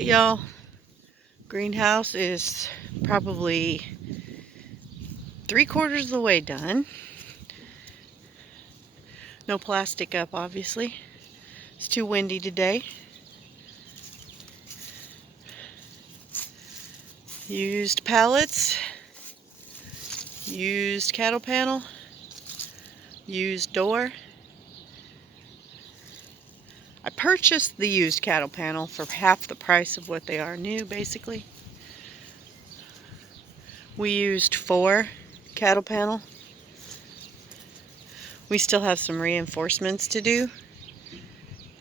Y'all, greenhouse is probably 3/4 of the way done. No plastic up, obviously. It's too windy today. Used pallets, used cattle panel, used door. I purchased the used cattle panel for half the price of what they are new, basically. We used 4 cattle panel. We still have some reinforcements to do,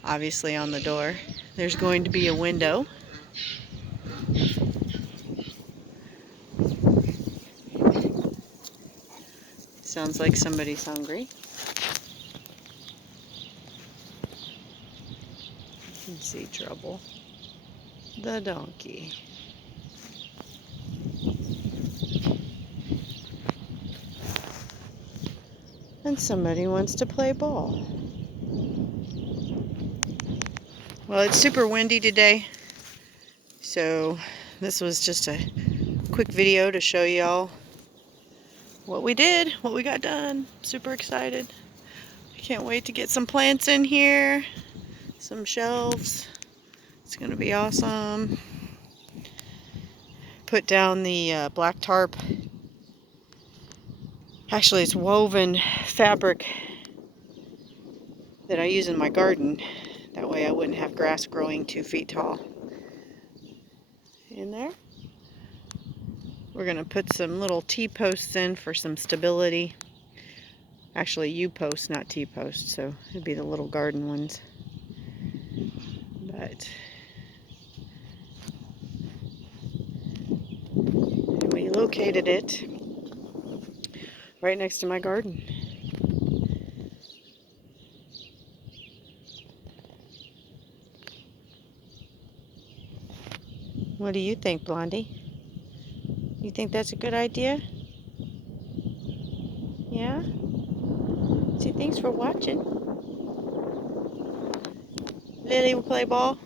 obviously on the door. There's going to be a window. Sounds like somebody's hungry. You can see Trouble, the donkey. And somebody wants to play ball. Well, it's super windy today, so this was just a quick video to show y'all what we did, what we got done. Super excited. I can't wait to get some plants in here, some shelves. It's gonna be awesome. Put down the black tarp. Actually, it's woven fabric that I use in my garden. That way I wouldn't have grass growing 2 feet tall in there. We're going to put some little T-posts in for some stability. Actually, U-posts, not T-posts, so it'd be the little garden ones. But we located it right next to my garden. What do you think, Blondie? You think that's a good idea? Yeah? See, thanks for watching. Lily will play ball.